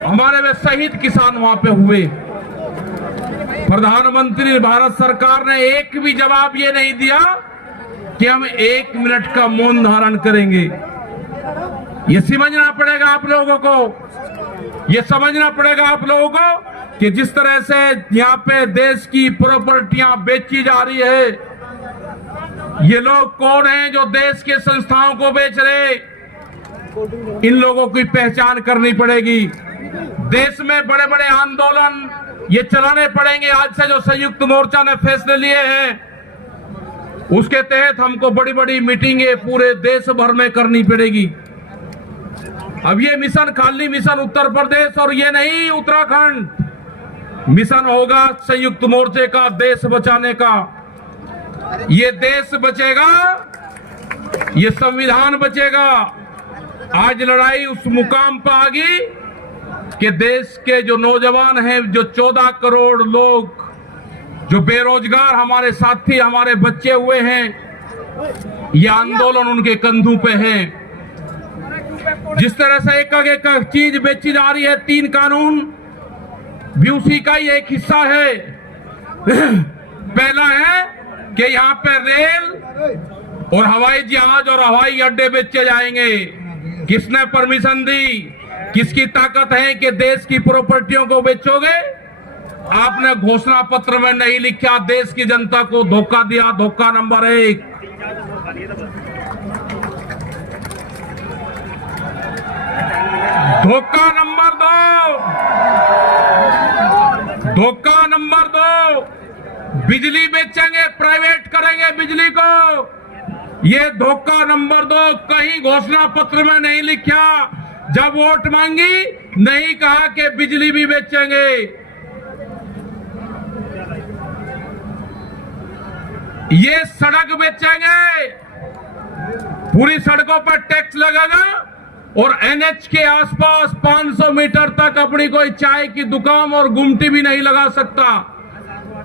हमारे वे शहीद किसान वहां पे हुए। प्रधानमंत्री भारत सरकार ने एक भी जवाब ये नहीं दिया कि हम 1 मिनट का मौन धारण करेंगे। ये समझना पड़ेगा आप लोगों को, ये समझना पड़ेगा आप लोगों को कि जिस तरह से यहाँ पे देश की प्रॉपर्टियां बेची जा रही है, ये लोग कौन हैं जो देश के संस्थाओं को बेच रहे, इन लोगों की पहचान करनी पड़ेगी। देश में बड़े बड़े आंदोलन ये चलाने पड़ेंगे। आज से जो संयुक्त मोर्चा ने फैसले लिए हैं उसके तहत हमको बड़ी बड़ी मीटिंगें पूरे देश भर में करनी पड़ेगी। अब ये मिशन खाली मिशन उत्तर प्रदेश और ये नहीं उत्तराखंड, मिशन होगा संयुक्त मोर्चे का देश बचाने का। ये देश बचेगा, ये संविधान बचेगा। आज लड़ाई उस मुकाम पर आ गई कि देश के जो नौजवान हैं, जो 14 करोड़ लोग जो बेरोजगार हमारे साथी हमारे बच्चे हुए हैं, ये आंदोलन उनके कंधों पे है। जिस तरह से एक चीज बेची जा रही है, 3 कानून भी उसी का ही एक हिस्सा है। पहला है कि यहाँ पे रेल और हवाई जहाज और हवाई अड्डे बेचे जाएंगे। किसने परमिशन दी? किसकी ताकत है कि देश की प्रॉपर्टियों को बेचोगे? आपने घोषणा पत्र में नहीं लिखा, देश की जनता को धोखा दिया। धोखा नंबर 1। धोखा नंबर 2, धोखा नंबर 2, बिजली बेचेंगे, प्राइवेट करेंगे बिजली को। ये धोखा नंबर 2 कहीं घोषणा पत्र में नहीं लिखा। जब वोट मांगी नहीं कहा कि बिजली भी बेचेंगे। ये सड़क बेचेंगे, पूरी सड़कों पर टैक्स लगेगा और एनएच के आसपास 500 मीटर तक अपनी कोई चाय की दुकान और गुमटी भी नहीं लगा सकता।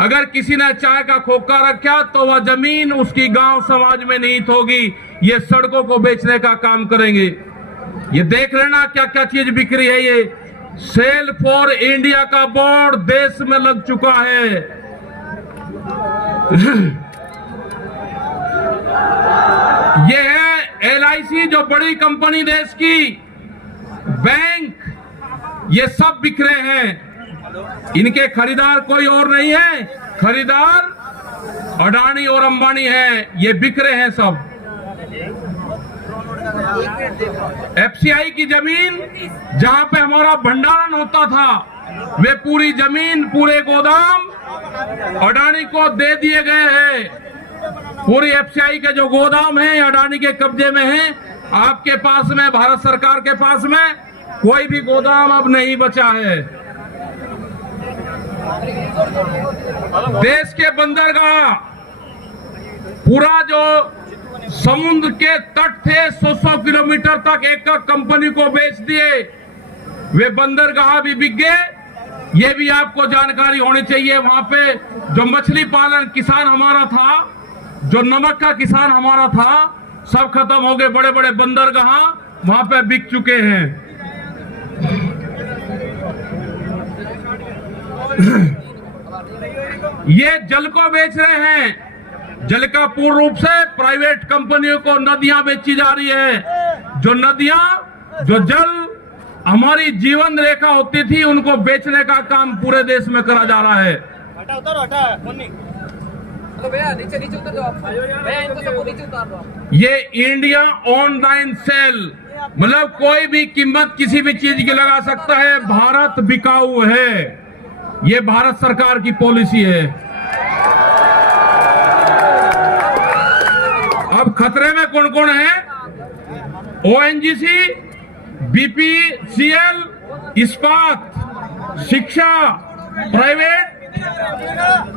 अगर किसी ने चाय का खोखा रखा तो वह जमीन उसकी गांव समाज में निहित होगी। ये सड़कों को बेचने का काम करेंगे। ये देख लेना क्या क्या चीज बिक्री है। ये सेल फॉर इंडिया का बोर्ड देश में लग चुका है। ये है LIC जो बड़ी कंपनी देश की, बैंक, ये सब बिखरे हैं। इनके खरीदार कोई और नहीं है, खरीदार अडानी और अंबानी है। ये बिखरे हैं सब। FCI की जमीन जहां पे हमारा भंडारण होता था, वे पूरी जमीन, पूरे गोदाम अडानी को दे दिए गए हैं। पूरी FCI के जो गोदाम हैं अडानी के कब्जे में हैं। आपके पास में, भारत सरकार के पास में कोई भी गोदाम अब नहीं बचा है। देश के बंदरगाह, पूरा जो समुद्र के तट थे 100 किलोमीटर तक एक कंपनी को बेच दिए। वे बंदरगाह भी बिक गए। ये भी आपको जानकारी होनी चाहिए। वहां पे जो मछली पालन किसान हमारा था, जो नमक का किसान हमारा था, सब खत्म हो गए। बड़े बड़े बंदरगाह वहां पे बिक चुके हैं। ये जल को बेच रहे हैं। जल का पूर्ण रूप से प्राइवेट कंपनियों को नदियां बेची जा रही है। जो नदियां, जो जल हमारी जीवन रेखा होती थी, उनको बेचने का काम पूरे देश में करा जा रहा है। ये इंडिया ऑनलाइन सेल, मतलब कोई भी कीमत किसी भी चीज की लगा सकता है। भारत बिकाऊ है। ये भारत सरकार की पॉलिसी है। अब खतरे में कौन कौन है? ONGC, BPCL, इस्पात, शिक्षा, प्राइवेट,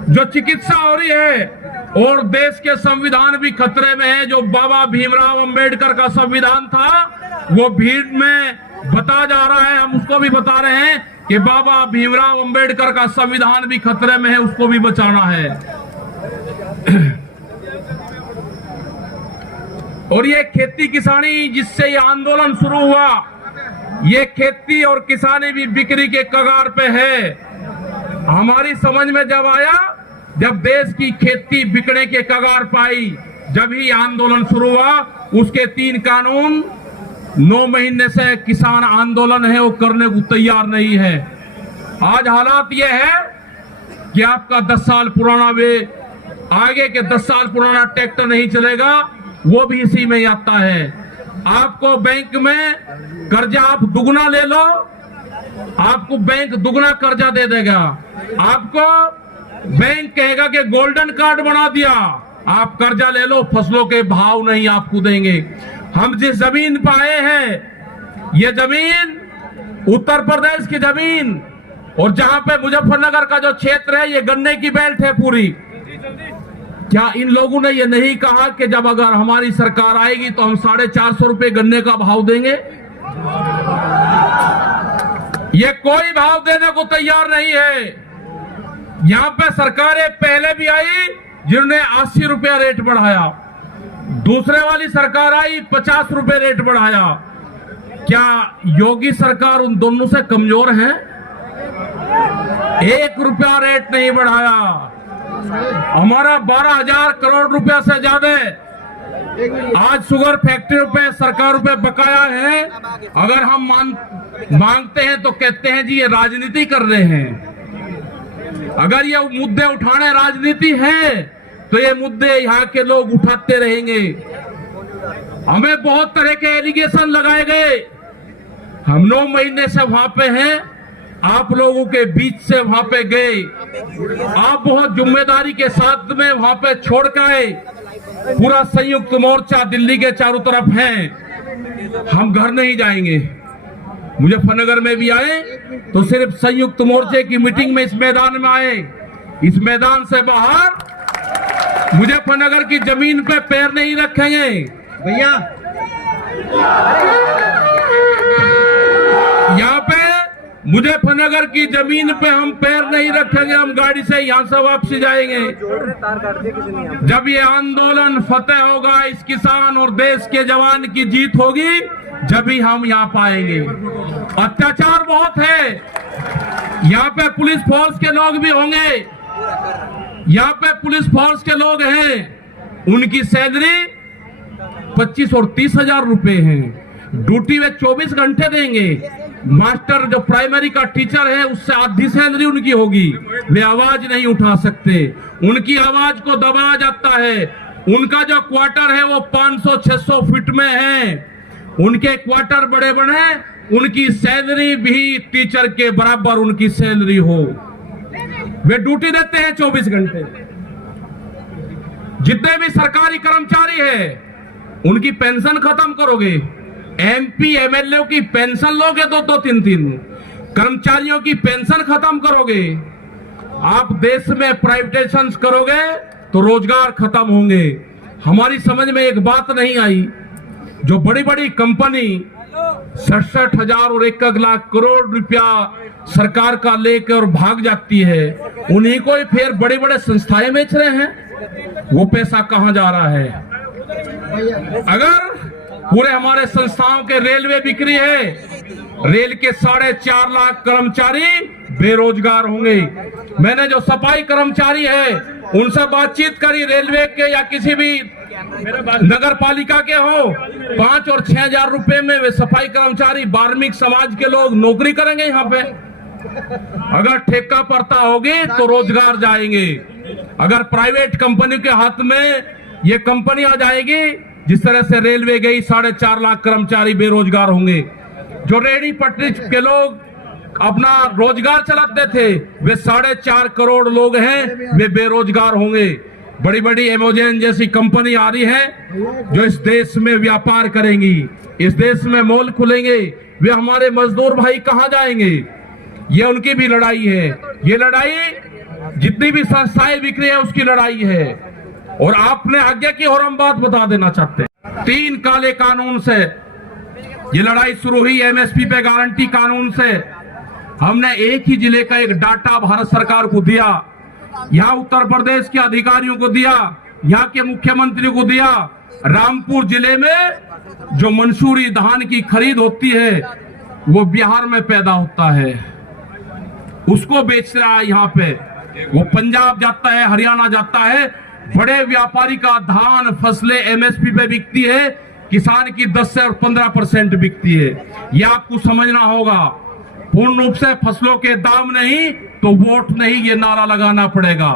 जो चिकित्सा हो रही है, और देश के संविधान भी खतरे में है। जो बाबा भीमराव अंबेडकर का संविधान था, वो भीड़ में बता जा रहा है। हम उसको भी बता रहे हैं कि बाबा भीमराव अंबेडकर का संविधान भी खतरे में है, उसको भी बचाना है। और ये खेती किसानी जिससे ये आंदोलन शुरू हुआ, ये खेती और किसानी भी बिक्री के कगार पे है। हमारी समझ में जब आया, जब देश की खेती बिकने के कगार पाई, जब ही आंदोलन शुरू हुआ। उसके 3 कानून 9 महीने से किसान आंदोलन है वो करने को तैयार नहीं है। आज हालात ये है कि आपका 10 साल पुराना आगे के 10 साल पुराना ट्रैक्टर नहीं चलेगा, वो भी इसी में आता है। आपको बैंक में कर्जा आप दुगना ले लो, आपको बैंक दुगना कर्जा दे देगा। आपको बैंक कहेगा कि गोल्डन कार्ड बना दिया, आप कर्जा ले लो, फसलों के भाव नहीं आपको देंगे। हम जिस जमीन पर आए हैं, ये जमीन उत्तर प्रदेश की जमीन, और जहां पे मुजफ्फरनगर का जो क्षेत्र है, ये गन्ने की बेल्ट है पूरी। क्या इन लोगों ने ये नहीं कहा कि जब अगर हमारी सरकार आएगी तो हम 450 रुपए गन्ने का भाव देंगे? ये कोई भाव देने को तैयार नहीं है। यहां पे सरकारें पहले भी आई जिन्होंने 80 रुपया रेट बढ़ाया, दूसरे वाली सरकार आई 50 रुपए रेट बढ़ाया। क्या योगी सरकार उन दोनों से कमजोर है? 1 रुपया रेट नहीं बढ़ाया। हमारा 12,000 करोड़ रुपया से ज्यादा आज शुगर फैक्ट्रियों पे सरकारों पे बकाया है। अगर हम मांगते हैं तो कहते हैं जी ये राजनीति कर रहे हैं। अगर ये मुद्दे उठाने राजनीति है तो ये मुद्दे यहाँ के लोग उठाते रहेंगे। हमें बहुत तरह के एलिगेशन लगाए गए। हम 9 महीने से वहां पे हैं, आप लोगों के बीच से वहां पे गए, आप बहुत जिम्मेदारी के साथ में वहां पे छोड़ के आए। पूरा संयुक्त मोर्चा दिल्ली के चारों तरफ है। हम घर नहीं जाएंगे। मुजफ्फरनगर में भी आए तो सिर्फ संयुक्त मोर्चे की मीटिंग में इस मैदान में आए। इस मैदान से बाहर मुजफ्फरनगर की जमीन पे पैर नहीं रखेंगे भैया। यहाँ पे मुजफ्फरनगर की जमीन पे हम पैर नहीं रखेंगे। हम गाड़ी से यहाँ से वापसी जाएंगे। जब ये आंदोलन फतेह होगा, इस किसान और देश के जवान की जीत होगी, जब ही हम यहाँ पाएंगे। अत्याचार बहुत है। यहाँ पे पुलिस फोर्स के लोग भी होंगे। यहाँ पे पुलिस फोर्स के लोग हैं, उनकी सैलरी 25 और 30 हजार रुपए है। ड्यूटी में 24 घंटे देंगे। मास्टर जो प्राइमरी का टीचर है उससे आधी सैलरी उनकी होगी। वे आवाज नहीं उठा सकते, उनकी आवाज को दबाया जाता है। उनका जो क्वार्टर है वो 500-600 फीट में है। उनके क्वार्टर बड़े बड़े, उनकी सैलरी भी टीचर के बराबर उनकी सैलरी हो। वे ड्यूटी देते हैं 24 घंटे। जितने भी सरकारी कर्मचारी है उनकी पेंशन खत्म करोगे। एमपी एमएलए की पेंशन लोगे 2-2, 3-3। कर्मचारियों की पेंशन खत्म करोगे। आप देश में प्राइवेटाइजेशन करोगे तो रोजगार खत्म होंगे। हमारी समझ में एक बात नहीं आई, जो बड़ी बड़ी कंपनी 67,000 और 1 लाख करोड़ रुपया सरकार का लेकर भाग जाती है, उन्हीं को ही फिर बड़े बड़े संस्थाएं बेच रहे हैं। वो पैसा कहां जा रहा है? अगर पूरे हमारे संस्थाओं के रेलवे बिक्री है, रेल के 4.5 लाख कर्मचारी बेरोजगार होंगे। मैंने जो सफाई कर्मचारी है उनसे बातचीत करी, रेलवे के या किसी भी नगर पालिका के हो, 5 और 6 हजार रुपए में वे सफाई कर्मचारी वाल्मीकि समाज के लोग नौकरी करेंगे। यहाँ पे अगर ठेका पड़ता होगी तो रोजगार जाएंगे। अगर प्राइवेट कंपनी के हाथ में ये कंपनी आ जाएगी, जिस तरह से रेलवे गई, 4.5 लाख कर्मचारी बेरोजगार होंगे। जो रेहड़ी पटरी के लोग अपना रोजगार चलाते थे, वे 4.5 करोड़ लोग हैं, वे बेरोजगार होंगे। बड़ी बड़ी अमेज़न जैसी कंपनी आ रही है जो इस देश में व्यापार करेंगी, इस देश में मॉल खुलेंगे। वे हमारे मजदूर भाई कहां जाएंगे? ये उनकी भी लड़ाई है। ये लड़ाई जितनी भी संस्थाएं बिक्री है उसकी लड़ाई है। और आपने आज्ञा की और हम बात बता देना चाहते हैं, 3 काले कानून से ये लड़ाई शुरू हुई। एमएसपी पे गारंटी कानून से हमने एक ही जिले का एक डाटा भारत सरकार को दिया, यहाँ उत्तर प्रदेश के अधिकारियों को दिया, यहाँ के मुख्यमंत्री को दिया। रामपुर जिले में जो मंसूरी धान की खरीद होती है वो बिहार में पैदा होता है, उसको बेच रहा है यहाँ पे। वो पंजाब जाता है, हरियाणा जाता है, बड़े व्यापारी का धान फसलें एमएसपी पे बिकती है, किसान की 10 से 15% बिकती है। ये आपको समझना होगा। पूर्ण रूप से फसलों के दाम नहीं तो वोट नहीं, ये नारा लगाना पड़ेगा।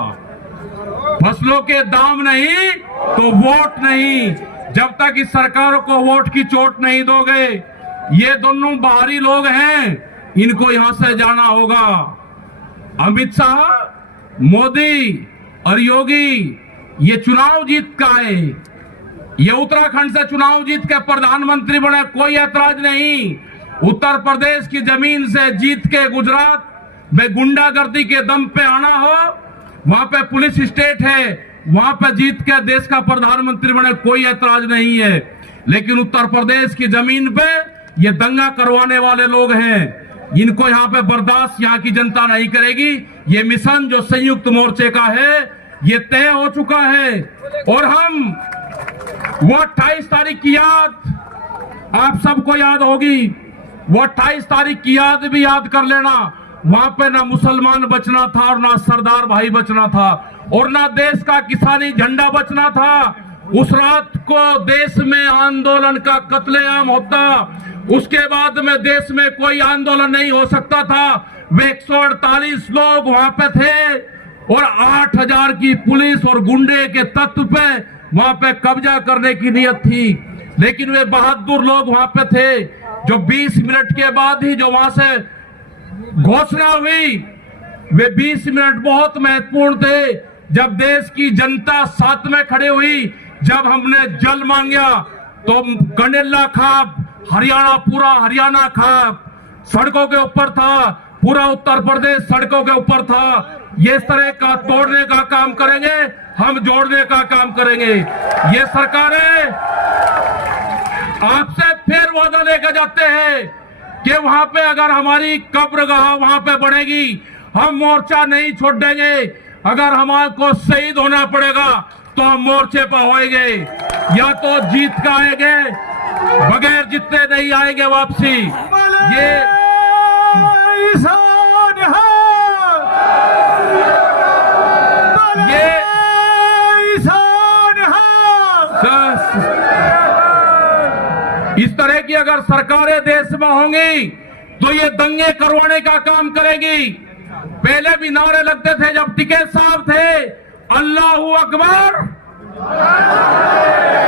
फसलों के दाम नहीं तो वोट नहीं। जब तक इस सरकारों को वोट की चोट नहीं दोगे, ये दोनों बाहरी लोग हैं, इनको यहां से जाना होगा। अमित शाह, मोदी और योगी ये चुनाव जीत का है, ये उत्तराखंड से चुनाव जीत के प्रधानमंत्री बने, कोई ऐतराज नहीं। उत्तर प्रदेश की जमीन से जीत के गुजरात में गुंडागर्दी के दम पे आना हो, वहां पे पुलिस स्टेट है, वहां पे जीत के देश का प्रधानमंत्री बने, कोई ऐतराज नहीं है। लेकिन उत्तर प्रदेश की जमीन पे ये दंगा करवाने वाले लोग हैं, इनको यहाँ पे बर्दाश्त यहाँ की जनता नहीं करेगी। ये मिशन जो संयुक्त मोर्चे का है, ये तय हो चुका है। और हम वो 28 तारीख की याद आप सबको याद होगी, वो 28 तारीख की याद भी याद कर लेना। वहां पे ना मुसलमान बचना था और ना सरदार भाई बचना था और ना देश का किसानी झंडा बचना था। उस रात को देश में आंदोलन का कत्लेआम होता, उसके बाद में देश में कोई आंदोलन नहीं हो सकता था। वे 148 लोग वहां पे थे और 8000 की पुलिस और गुंडे के तत्व पे वहां पे कब्जा करने की नियत थी। लेकिन वे बहादुर लोग वहां पे थे, जो 20 मिनट के बाद ही जो वहां से घोषणा हुई, वे 20 मिनट बहुत महत्वपूर्ण थे। जब देश की जनता साथ में खड़े हुई, जब हमने जल मांगा तो कंडेला खाप, हरियाणा पूरा हरियाणा खाप सड़कों के ऊपर था, पूरा उत्तर प्रदेश सड़कों के ऊपर था। ये इस तरह का तोड़ने का काम करेंगे, हम जोड़ने का काम करेंगे। ये सरकारें आपसे फिर वादा लेकर जाते हैं कि वहां पे अगर हमारी कब्रगाह वहां पे बढ़ेगी, हम मोर्चा नहीं छोड़ देंगे। अगर हमारे को शहीद होना पड़ेगा तो हम मोर्चे पर होएंगे, या तो जीत का आएंगे, बगैर जीतने नहीं आएंगे वापसी। ये इस तरह की अगर सरकारें देश में होंगी तो ये दंगे करवाने का काम करेगी। पहले भी नारे लगते थे जब टिकैत साहब थे, अल्लाहू अकबर,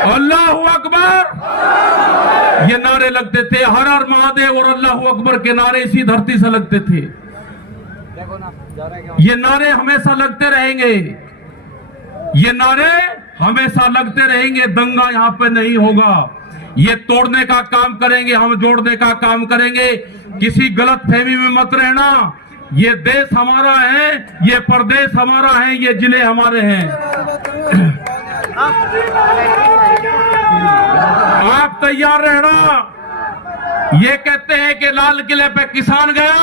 अल्लाहू अकबर, ये नारे लगते थे। हर हर महादेव और अल्लाहू अकबर के नारे इसी धरती से लगते थे। ये नारे हमेशा लगते रहेंगे, ये नारे हमेशा लगते रहेंगे। दंगा यहां पे नहीं होगा। ये तोड़ने का काम करेंगे, हम जोड़ने का काम करेंगे। किसी गलत फहमी में मत रहना। ये देश हमारा है, ये प्रदेश हमारा है, ये जिले हमारे हैं। आप तैयार रहना। ये कहते हैं कि लाल किले पे किसान गया,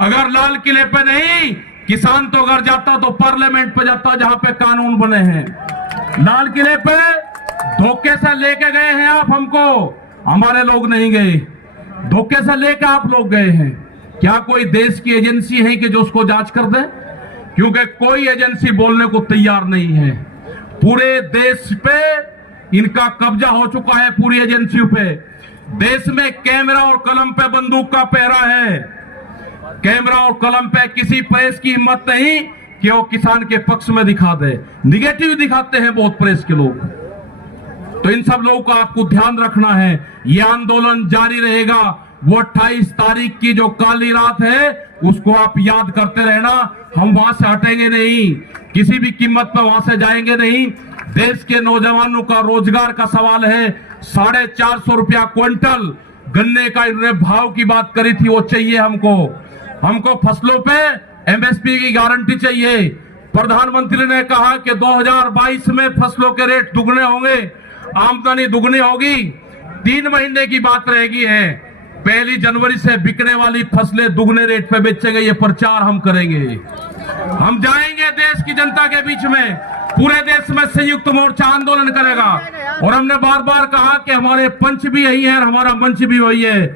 अगर लाल किले पे नहीं, किसान तो अगर जाता तो पार्लियामेंट पे जाता जहां पे कानून बने हैं। लाल किले पे धोखे से लेके गए हैं आप हमको, हमारे लोग नहीं गए, धोखे से लेके आप लोग गए हैं। क्या कोई देश की एजेंसी है कि जो उसको जांच कर दे? क्योंकि कोई एजेंसी बोलने को तैयार नहीं है। पूरे देश पे इनका कब्जा हो चुका है, पूरी एजेंसियों पे। देश में कैमरा और कलम पे बंदूक का पहरा है। कैमरा और कलम पे किसी प्रेस की हिम्मत नहीं कि वो किसान के पक्ष में दिखा दे। निगेटिव दिखाते हैं बहुत प्रेस के लोग। तो इन सब लोगों का आपको ध्यान रखना है। ये आंदोलन जारी रहेगा। वो 28 तारीख की जो काली रात है उसको आप याद करते रहना। हम वहां से हटेंगे नहीं, किसी भी कीमत पर वहां से जाएंगे नहीं। देश के नौजवानों का रोजगार का सवाल है। 450 रुपया क्विंटल गन्ने का इन्होंने भाव की बात करी थी, वो चाहिए हमको। हमको फसलों पे एमएसपी की गारंटी चाहिए। प्रधानमंत्री ने कहा कि 2022 में फसलों के रेट दुगने होंगे, आमदनी दुगनी होगी। 3 महीने की बात रहेगी है। 1 जनवरी से बिकने वाली फसलें दुगने रेट पे बेचेंगे। ये प्रचार हम करेंगे। हम जाएंगे देश की जनता के बीच में, पूरे देश में संयुक्त मोर्चा आंदोलन करेगा। और हमने बार बार कहा कि हमारे पंच भी यही है और हमारा मंच भी वही है।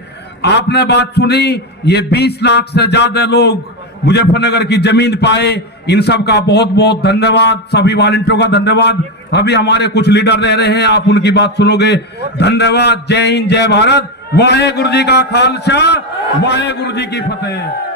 आपने बात सुनी, ये 20 लाख से ज्यादा लोग मुजफ्फरनगर की जमीन पाए। इन सब का बहुत बहुत धन्यवाद, सभी वॉलंटियरों का धन्यवाद। अभी हमारे कुछ लीडर रह रहे हैं, आप उनकी बात सुनोगे। धन्यवाद। जय हिंद, जय भारत। वाहेगुरु जी का खालसा, वाहेगुरु जी की फतेह।